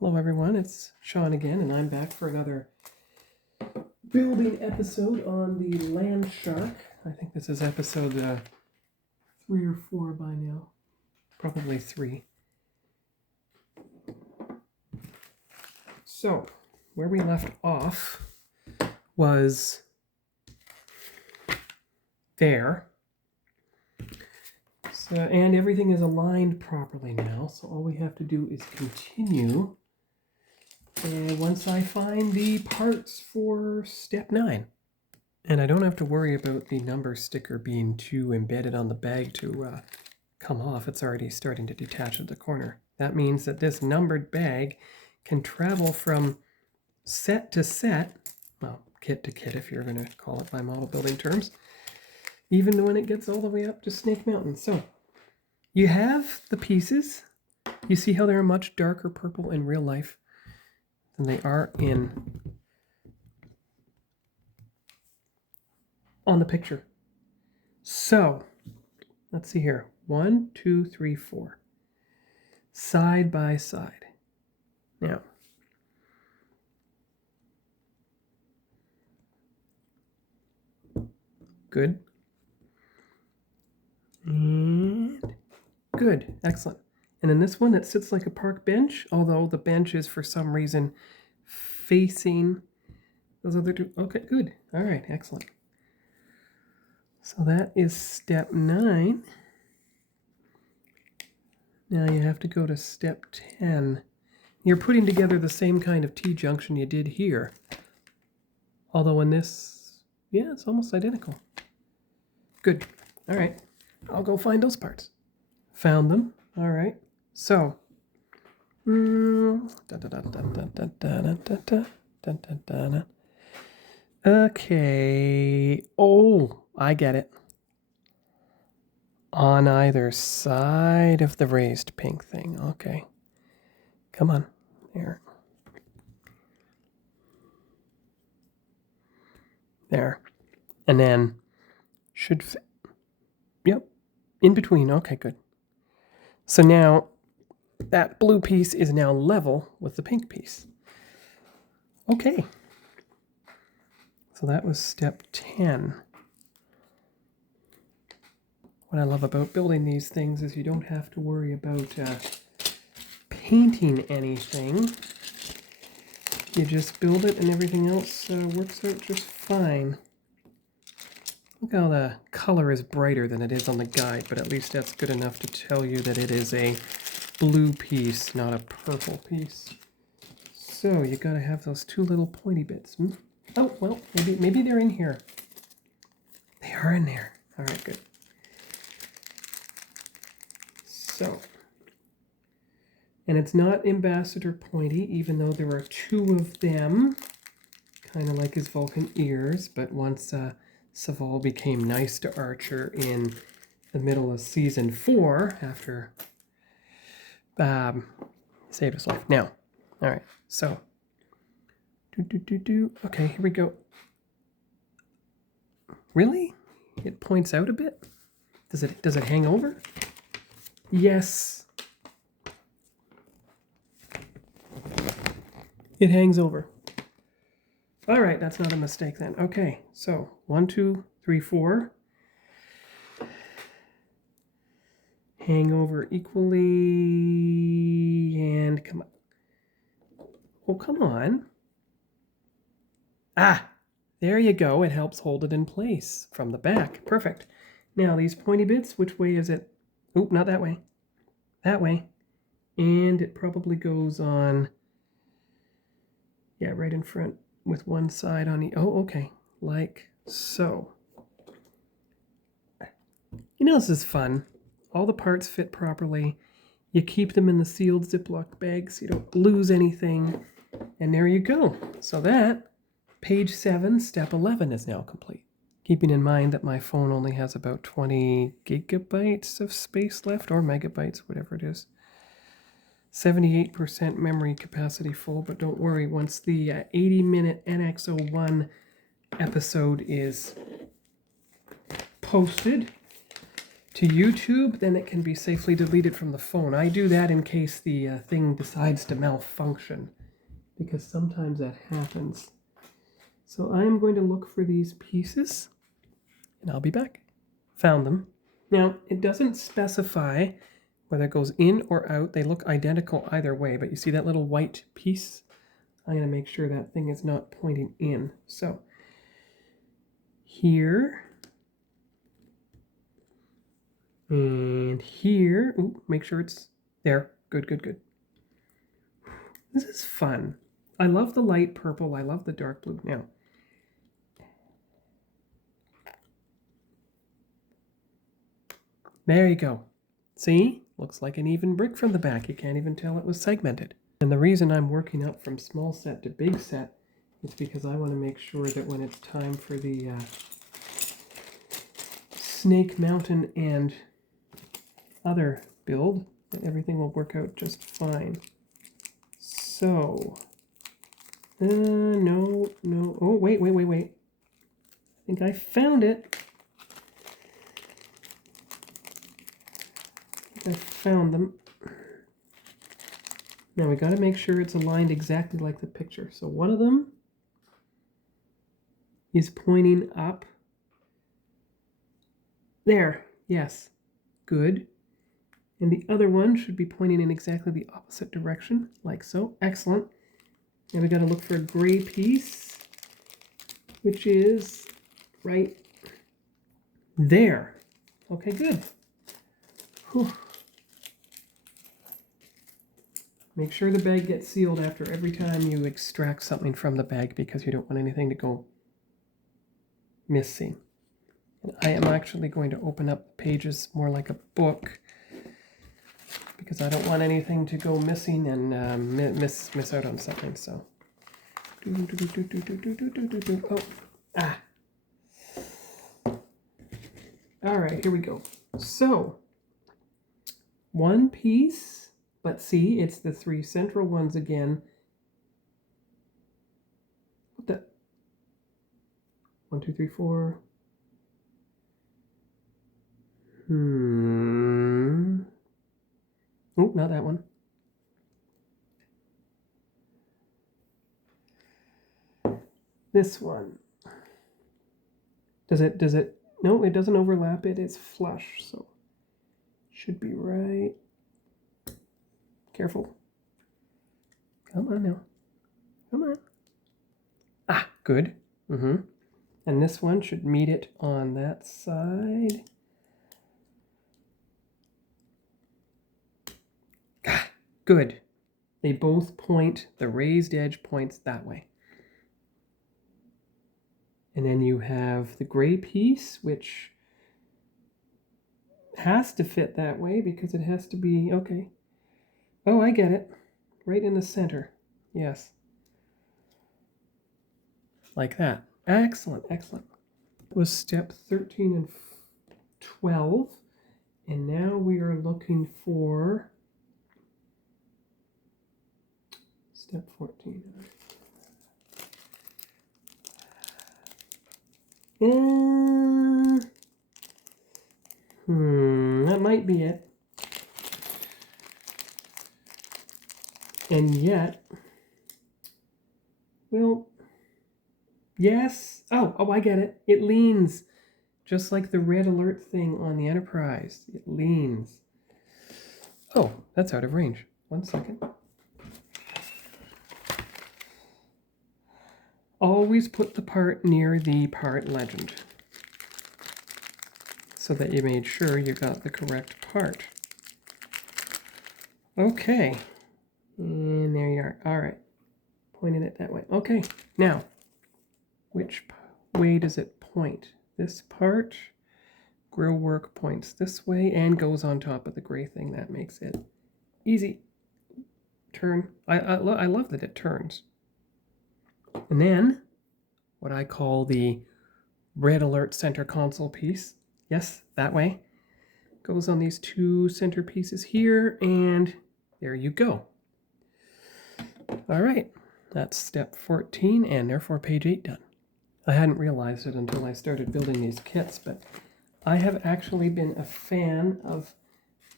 Hello everyone, it's Sean again, and I'm back for another building episode on the Land Shark. I think this is episode 3 or 4 by now. Probably 3. So, where we left off was there. So, and everything is aligned properly now, so all we have to do is continue. And once I find the parts for step 9. And I don't have to worry about the number sticker being too embedded on the bag to come off. It's already starting to detach at the corner. That means that this numbered bag can travel from set to set, well, kit to kit if you're going to call it by model building terms, even when it gets all the way up to Snake Mountain. So you have the pieces. You see how they're much darker purple in real life than they are on the picture. So let's see here. 1, 2, 3, 4. Side by side. Now, good. And good. Excellent. And in this one, it sits like a park bench, although the bench is for some reason facing those other two. Okay, good. All right, excellent. So that is step 9. Now you have to go to step 10. You're putting together the same kind of T-junction you did here. Although in this, yeah, it's almost identical. Good. All right. I'll go find those parts. Found them. All right. So, okay. Oh, I get it. On either side of the raised pink thing. Okay. Come on. There. There. And then should fit. Yep. In between. Okay, good. So now that blue piece is now level with the pink piece. Okay. So that was step 10. What I love about building these things is you don't have to worry about painting anything. You just build it and everything else works out just fine. Look how the color is brighter than it is on the guide, but at least that's good enough to tell you that it is a blue piece, not a purple piece. So you got to have those 2 little pointy bits. Oh, well, maybe they're in here. They are in there. All right, good. So, and it's not ambassador pointy, even though there are 2 of them, kind of like his Vulcan ears, but once Saval became nice to Archer in the middle of season 4, after he saved his life. Now, all right, so, okay, here we go. Really? It points out a bit? Does it hang over? Yes. It hangs over. All right, that's not a mistake then. Okay, so 1, 2, 3, 4. Hang over equally, and come on. Oh, come on. Ah, there you go. It helps hold it in place from the back. Perfect. Now, these pointy bits, which way is it? Oop, not that way. That way. And it probably goes on, yeah, right in front with one side on the, oh, okay, like so. You know, this is fun. All the parts fit properly. You keep them in the sealed Ziploc bag so you don't lose anything. And there you go. So that, page 7, step 11 is now complete. Keeping in mind that my phone only has about 20 gigabytes of space left, or megabytes, whatever it is. 78% memory capacity full, but don't worry, once the 80-minute NX01 episode is posted, to YouTube, then it can be safely deleted from the phone. I do that in case the thing decides to malfunction, because sometimes that happens. So I'm going to look for these pieces, and I'll be back. Found them. Now, it doesn't specify whether it goes in or out. They look identical either way, but you see that little white piece? I'm going to make sure that thing is not pointing in. So here and here. Ooh, make sure it's there. Good, good, good. This is fun. I love the light purple. I love the dark blue. Now, there you go. See? Looks like an even brick from the back. You can't even tell it was segmented. And the reason I'm working up from small set to big set is because I want to make sure that when it's time for the Snake Mountain and other build, that everything will work out just fine. So, no. Oh, wait. I think I found it. I found them. Now we got to make sure it's aligned exactly like the picture. So one of them is pointing up. There, yes, good. And the other one should be pointing in exactly the opposite direction, like so. Excellent. And we got to look for a gray piece, which is right there. Okay, good. Whew. Make sure the bag gets sealed after every time you extract something from the bag, because you don't want anything to go missing. And I am actually going to open up pages more like a book, because I don't want anything to go missing and miss out on something. So, oh, all right, here we go. So, one piece. But see, it's the three central ones again. What the? 1, 2, 3, 4. Oh, not that one. This one. Does it? No, it doesn't overlap. It is flush, so should be right. Careful. Come on now. Come on. Ah, good. And this one should meet it on that side. Ah, good. They both point, the raised edge points that way. And then you have the gray piece, which has to fit that way because it has to be, okay. Oh, I get it. Right in the center. Yes. Like that. Excellent, excellent. That was step 13 and 12. And now we are looking for step 14. That might be it. And yet, well, yes. Oh, I get it. It leans, just like the red alert thing on the Enterprise. It leans. Oh, that's out of range. 1 second. Always put the part near the part legend, so that you made sure you got the correct part. Okay. And there you are. All right. Pointing it that way. Okay. Now, which way does it point? This part, grill work points this way and goes on top of the gray thing. That makes it easy. Turn. I love that it turns. And then, what I call the red alert center console piece. Yes, that way. Goes on these two center pieces here, and there you go. All right, that's step 14, and therefore page 8 done. I hadn't realized it until I started building these kits, but I have actually been a fan of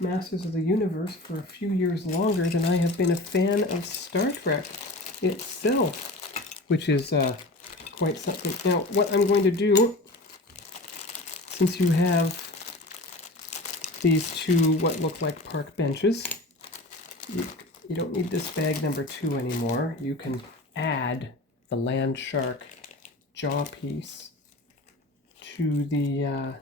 Masters of the Universe for a few years longer than I have been a fan of Star Trek itself, which is quite something. Now, what I'm going to do, since you have these two what look like park benches, you don't need this bag number 2 anymore. You can add the land shark jaw piece to the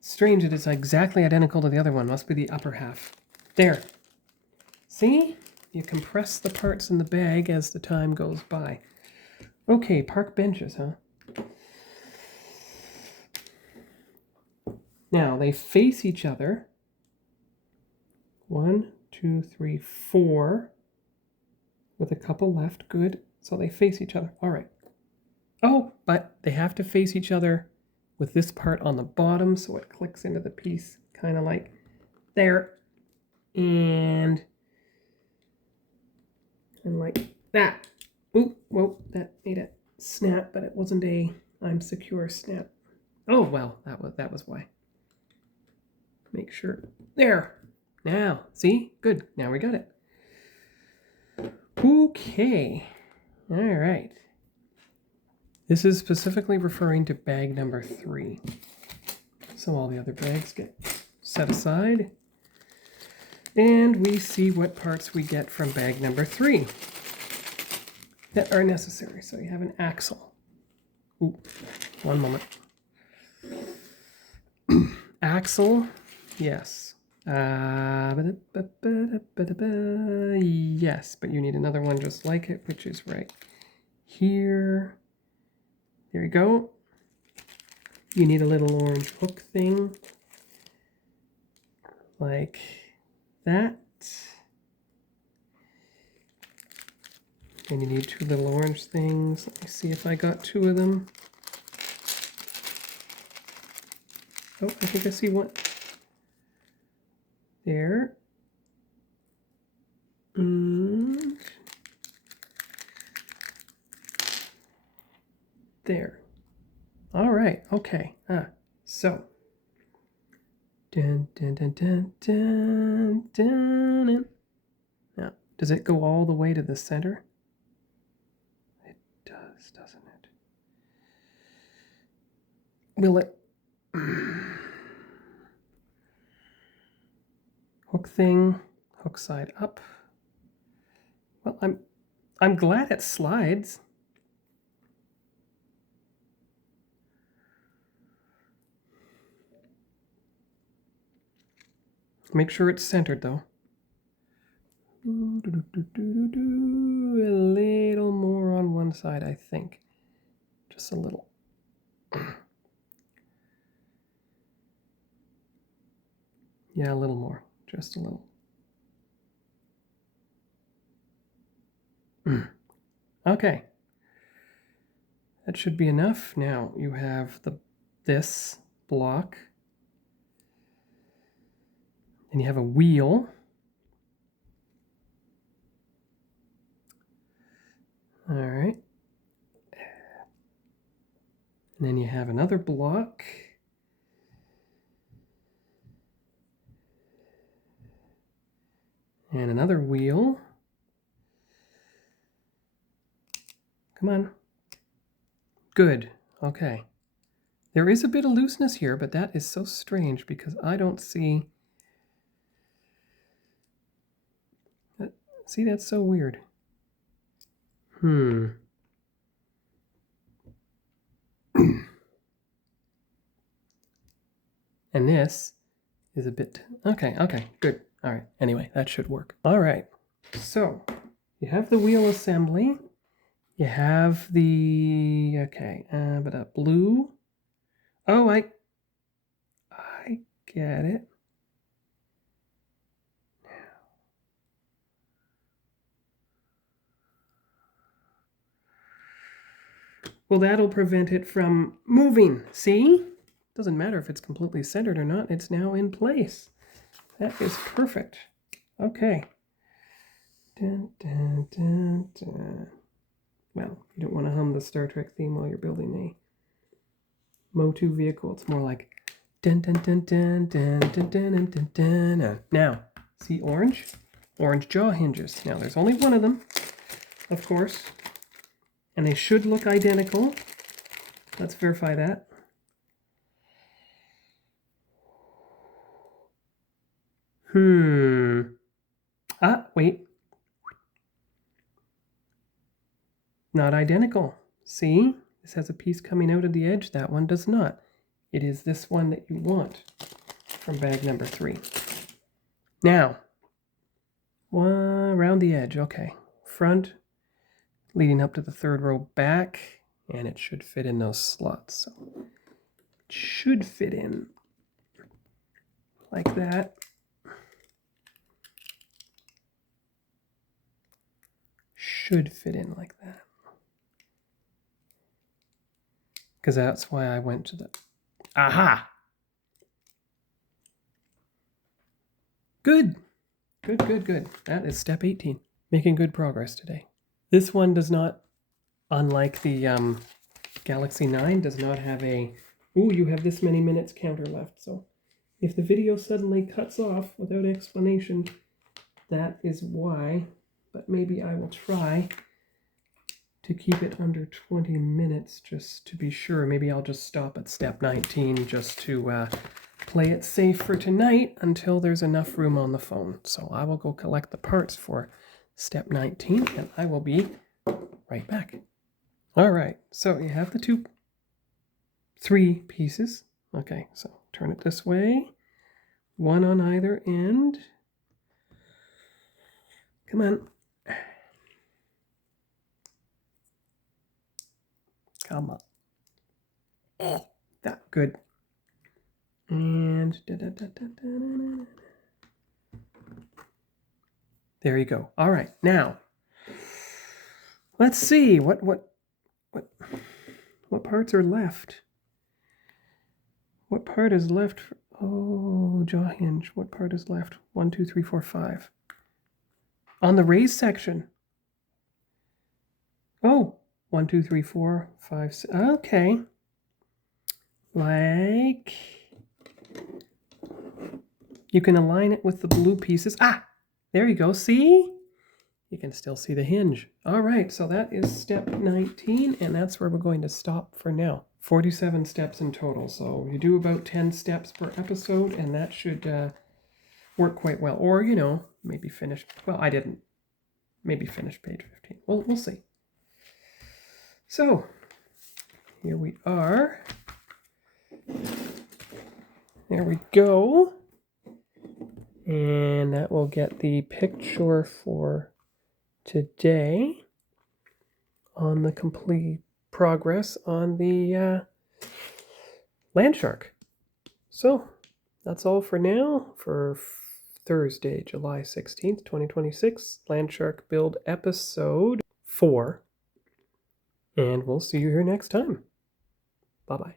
strange, it is exactly identical to the other one. Must be the upper half. There. See? You compress the parts in the bag as the time goes by. Okay, park benches, huh? Now, they face each other. 1, 2, 3, 4. With a couple left. Good. So they face each other. All right. Oh, but they have to face each other with this part on the bottom so it clicks into the piece, kind of like there. And like that. Oop, whoa, that made it snap, but it wasn't a I'm secure snap. Oh, well, that was why. Make sure. There. Now, see? Good. Now we got it. Okay. All right. This is specifically referring to bag number 3. So all the other bags get set aside. And we see what parts we get from bag number 3 that are necessary. So you have an axle. Ooh, one moment. Axle, yes. Yes, but you need another one just like it, which is right here. There you go. You need a little orange hook thing like that. And you need 2 little orange things. Let me see if I got 2 of them. Oh, I think I see one. There. And there. All right, okay. So. Dun, dun, dun, dun, dun, dun, dun. Now, does it go all the way to the center? It does, doesn't it? Will it? Hook thing, hook side up. Well, I'm glad it slides. Make sure it's centered though. A little more on one side, I think. Just a little. Yeah, a little more. Just a little. Okay. That should be enough. Now you have this block. And you have a wheel. All right. And then you have another block. And another wheel. Come on. Good. Okay. There is a bit of looseness here, but that is so strange because I don't see... See, that's so weird. And this is a bit... Okay, good. All right, anyway, that should work. All right, so you have the wheel assembly. You have the... Okay, but blue. Oh, I get it. Well, that'll prevent it from moving. See? Doesn't matter if it's completely centered or not. It's now in place. That is perfect. Okay. Dun, dun, dun, dun. Well, you don't want to hum the Star Trek theme while you're building a MOTU vehicle. It's more like dun dun dun dun dun dun dun dun dun dun. Now, see orange? Orange jaw hinges. Now, there's only one of them, of course, and they should look identical. Let's verify that. Wait. Not identical. See? This has a piece coming out of the edge. That one does not. It is this one that you want from bag number 3. Now, around the edge. Okay. Front, leading up to the 3rd row back, and it should fit in those slots. So it should fit in like that. Should fit in like that. Because that's why I went to the... Aha! Good. Good. That is step 18. Making good progress today. This one does not, unlike the Galaxy 9, does not have a, you have this many minutes counter left. So if the video suddenly cuts off without explanation, that is why. But maybe I will try to keep it under 20 minutes just to be sure. Maybe I'll just stop at step 19 just to play it safe for tonight until there's enough room on the phone. So I will go collect the parts for step 19 and I will be right back. All right, so you have the 3 pieces. Okay, so turn it this way. One on either end. Come on. Come on. That good. And there you go. All right, now let's see what parts are left. What part is left? Jaw hinge. What part is left? 1, 2, 3, 4, 5. On the raised section. 1, 2, 3, 4, 5, 6. Okay. Like, you can align it with the blue pieces. There you go. See? You can still see the hinge. All right, so that is step 19, and that's where we're going to stop for now. 47 steps in total, so you do about 10 steps per episode, and that should work quite well. Or, maybe finish. Well, I didn't. Maybe finish page 15. We'll see. So, here we are. There we go. And that will get the picture for today on the complete progress on the land shark. So that's all for now for Thursday, July 16th, 2026, Land Shark Build episode 4. And we'll see you here next time. Bye-bye.